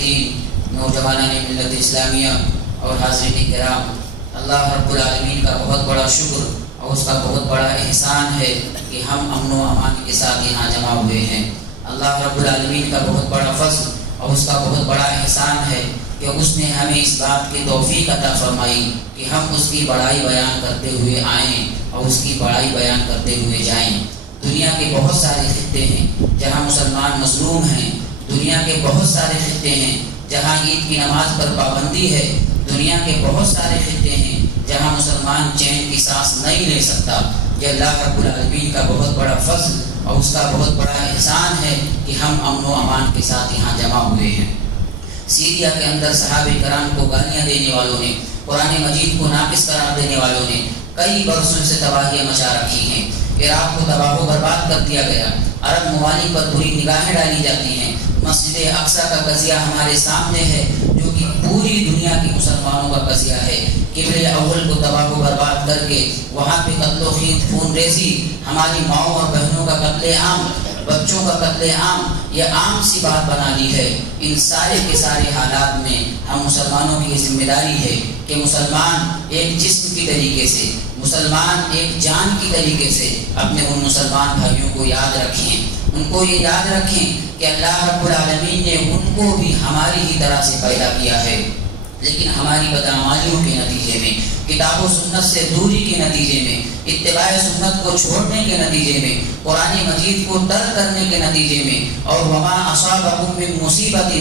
دین، نوجوانان ملت اسلامیہ اور حاضرین کرام، اللہ رب العالمین کا بہت بڑا شکر اور اس کا بہت بڑا احسان ہے کہ ہم امن و امان کے ساتھ یہاں جمع ہوئے ہیں۔ اللہ رب العالمین کا بہت بڑا فضل اور اس کا بہت بڑا احسان ہے کہ اس نے ہمیں اس بات کی توفیق عطا فرمائی کہ ہم اس کی بڑائی بیان کرتے ہوئے آئیں اور اس کی بڑائی بیان کرتے ہوئے جائیں۔ دنیا کے بہت سارے خطے ہیں جہاں مسلمان مظلوم ہیں، دنیا کے بہت سارے خطے ہیں جہاں عید کی نماز پر پابندی ہے، دنیا کے بہت سارے خطے ہیں جہاں مسلمان چین کی سانس نہیں لے سکتا۔ یہ اللہ رب العالمین کا بہت بڑا فضل اور اس کا بہت بڑا احسان ہے کہ ہم امن و امان کے ساتھ یہاں جمع ہوئے ہیں۔ سیریا کے اندر صحابہ کرام کو گالیاں دینے والوں نے، قرآن مجید کو ناقص قرار دینے والوں نے کئی برسوں سے تباہیاں مچا رکھی ہیں۔ عراق کو تباہ و برباد کر دیا گیا، عرب ممالک پر بری نگاہیں ڈالی جاتی ہیں۔ مسجد اقصیٰ کا قضیہ ہمارے سامنے ہے جو کہ پوری دنیا کے مسلمانوں کا قضیہ ہے۔ قبلہ اول کو تباہ و برباد کر کے وہاں پہ قتل و خون ریزی، ہماری ماؤں اور بہنوں کا قتل عام، بچوں کا قتل عام، یہ عام سی بات بنا لی ہے۔ ان سارے کے سارے حالات میں ہم مسلمانوں کی ذمہ داری ہے کہ مسلمان ایک جسم کی طریقے سے، مسلمان ایک جان کی طریقے سے اپنے ان مسلمان بھائیوں کو یاد رکھیں، ان کو یہ یاد رکھیں کہ اللہ رب العالمین نے ان کو بھی ہماری ہی طرح سے پیدا کیا ہے، لیکن ہماری بدعمالیوں کے نتیجے میں، کتاب و سنت سے دوری کے نتیجے میں، اتباع سنت کو چھوڑنے کے نتیجے میں، قرآن مجید کو ترک کرنے کے نتیجے میں، اور وما اصابکم من مصیبت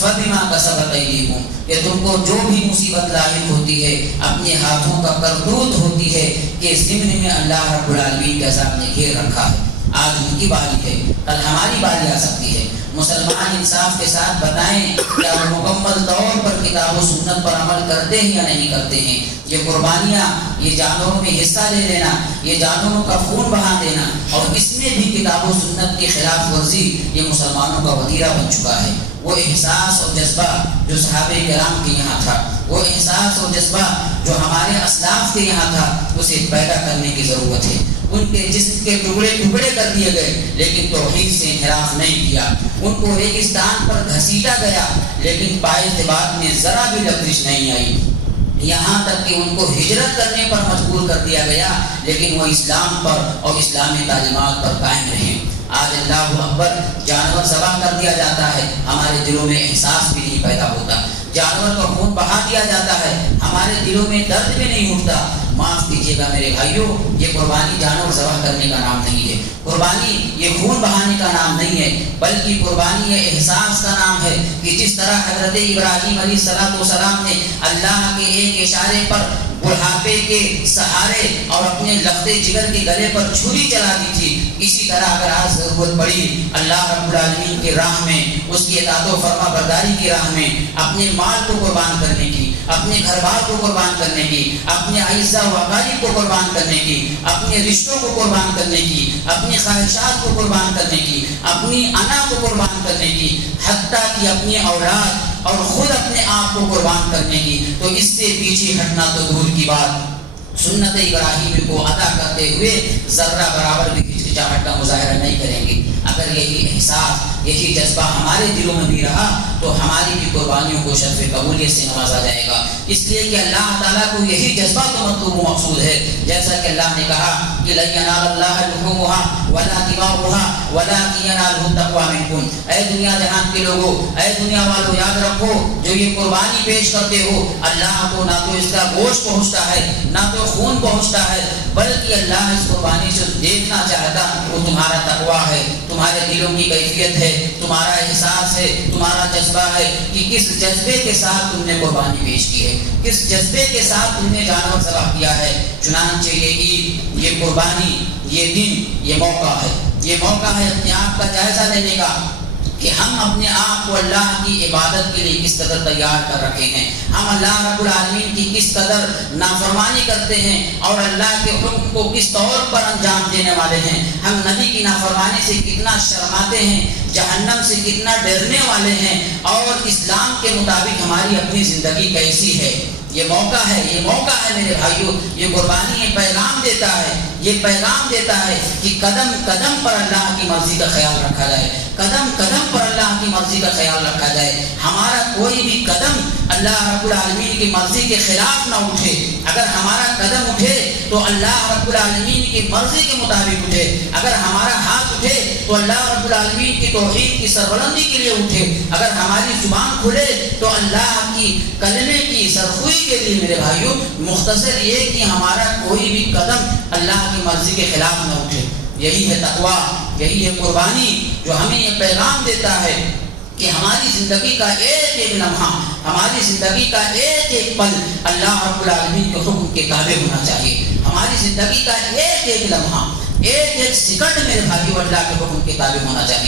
فبما کسبت ایدیکم، کہ تم کو جو بھی مصیبت لاحق ہوتی ہے اپنے ہاتھوں کا کردود ہوتی ہے کہ ضمن میں اللہ رب العالمین کے عذاب نے گھیر رکھا ہے۔ آج ان کی باری ہے، کل ہماری باری آ سکتی ہے۔ مسلمان انصاف کے ساتھ بتائیں کیا وہ مکمل طور پر کتاب و سنت پر عمل کرتے ہیں یا نہیں کرتے ہیں۔ یہ قربانیاں، یہ جانوروں میں حصہ لے لینا، یہ جانوروں کا خون بہا دینا اور اس میں بھی کتاب و سنت کی خلاف ورزی، یہ مسلمانوں کا وتیرہ بن چکا ہے۔ وہ احساس اور جذبہ جو صحابہ کرام کے یہاں تھا، وہ احساس اور جذبہ جو ہمارے اسلاف کے یہاں تھا، اسے پیدا کرنے کی ضرورت ہے۔ ان کے جسم کے ٹکڑے ٹکڑے کر دیے گئے لیکن توحید سے انحراف نہیں کیا، ان کو ریگستان پر گھسیٹا گیا لیکن پائے ثبات میں ذرا بھی لغزش نہیں آئی، یہاں تک کہ ان کو ہجرت کرنے پر مجبور کر دیا گیا لیکن وہ اسلام پر اور اسلامی تعلیمات پر قائم رہے۔ آج اللہ اکبر، جانور ذبح کر دیا جاتا ہے، ہمارے دلوں میں احساس بھی نہیں پیدا ہوتا، جانور کا خون بہا دیا جاتا ہے، ہمارے دلوں میں درد بھی نہیں اٹھتا۔ معاف کیجیے گا میرے بھائیوں، یہ قربانی جانور ذبح کرنے کا نام نہیں ہے، قربانی یہ خون بہانے کا نام نہیں ہے، بلکہ قربانی یہ احساس کا نام ہے کہ جس طرح حضرت ابراہیم علیہ السلام نے اللہ کے ایک اشارے پر بڑھاپے کے سہارے اور اپنے لختے جگر کے گلے پر چھری چلا دی تھی، اسی طرح اگر آج ضرورت پڑی اللہ رب العالمین کی راہ میں، اس کی اطاعت و فرما برداری کی راہ میں اپنے مال کو قربان کرنے کی، اپنے گھر بار کو قربان کرنے کی، اپنے اعزاء و اقارب کو قربان کرنے کی، اپنے رشتوں کو قربان کرنے کی، اپنی خواہشات کو قربان کرنے کی، اپنی انا کو قربان کرنے کی، حتیٰ کہ اپنی اولاد اور خود اپنے آپ کو قربان کرنے کی، تو اس سے پیچھے ہٹنا تو دور کی بات، سنت ابراہیم کو ادا کرتے ہوئے ذرہ برابر بھی ہچکچاہٹ کا مظاہرہ نہیں کریں گے۔ اگر یہی احساس، یہی جذبہ ہمارے دلوں میں بھی رہا تو ہماری بھی قربانیوں کو شرف قبولیت سے نوازا جائے گا، اس لیے کہ اللہ تعالیٰ کو یہی جذبہ تو مطلوب و مقصود ہے، جیسا کہ اللہ نے کہا کہ لن ینال اللہ لحومها ولا دماؤها ولکن ینالہ التقوی منکم۔ اے دنیا جہان کے لوگوں، اے دنیا والوں، یاد رکھو جو یہ قربانی پیش کرتے ہو اللہ کو نہ تو اس کا گوشت پہنچتا ہے نہ تو خون پہنچتا ہے، بلکہ اللہ اس قربانی سے دیکھنا چاہتا وہ تمہارا تقوی ہے، تمہارے دلوں کی کیفیت ہے، تمہارا احساس ہے، تمہارا جذبہ ہے کہ کس جذبے کے ساتھ تم نے قربانی پیش کی ہے، کس جذبے کے ساتھ تم نے جانور ذبح کیا ہے۔ چنانچہ یہ عید، یہ قربانی، یہ دن، یہ موقع ہے، یہ موقع ہے اپنے آپ کا جائزہ لینے کا کہ ہم اپنے آپ کو اللہ کی عبادت کے لیے کس قدر تیار کر رکھے ہیں، ہم اللہ رب العالمین کی کس قدر نافرمانی کرتے ہیں اور اللہ کے حکم کو کس طور پر انجام دینے والے ہیں، ہم نبی کی نافرمانی سے کتنا شرماتے ہیں، جہنم سے کتنا ڈرنے والے ہیں، اور اسلام کے مطابق ہماری اپنی زندگی کیسی ہے۔ یہ موقع ہے میرے بھائیوں، یہ قربانی یہ پیغام دیتا ہے کہ قدم قدم پر اللہ کی مرضی کا خیال رکھا جائے، قدم قدم پر اللہ کی مرضی کا خیال رکھا جائے، ہمارا کوئی بھی قدم اللہ رب العالمین کی مرضی کے خلاف نہ اٹھے۔ اگر ہمارا قدم اٹھے تو اللہ رب العالمین کی مرضی کے مطابق اٹھے، اگر ہمارا ہاتھ اٹھے تو اللہ رب العالمین کی توحید کی سربلندی کے لیے اٹھے، اگر ہماری زبان کھلے تو اللہ کی کلمے کی سرخوئی کے لیے میرے بھائیوں۔ مختصر یہ کہ ہمارا کوئی بھی قدم اللہ کی مرضی کے خلاف نہ اٹھے۔ یہی ہے تقویٰ، یہی ہے قربانی جو ہمیں یہ پیغام دیتا ہے کہ ہماری زندگی کا ایک ایک لمحہ، ہماری زندگی کا ایک ایک پل اللہ رب العالمین کے حکم کے تابع ہونا چاہیے۔ ہماری زندگی کا ایک ایک لمحہ، ایک ایک سیکنڈ میرے بھائیوں اللہ کے حکم کے تابع ہونا چاہیے۔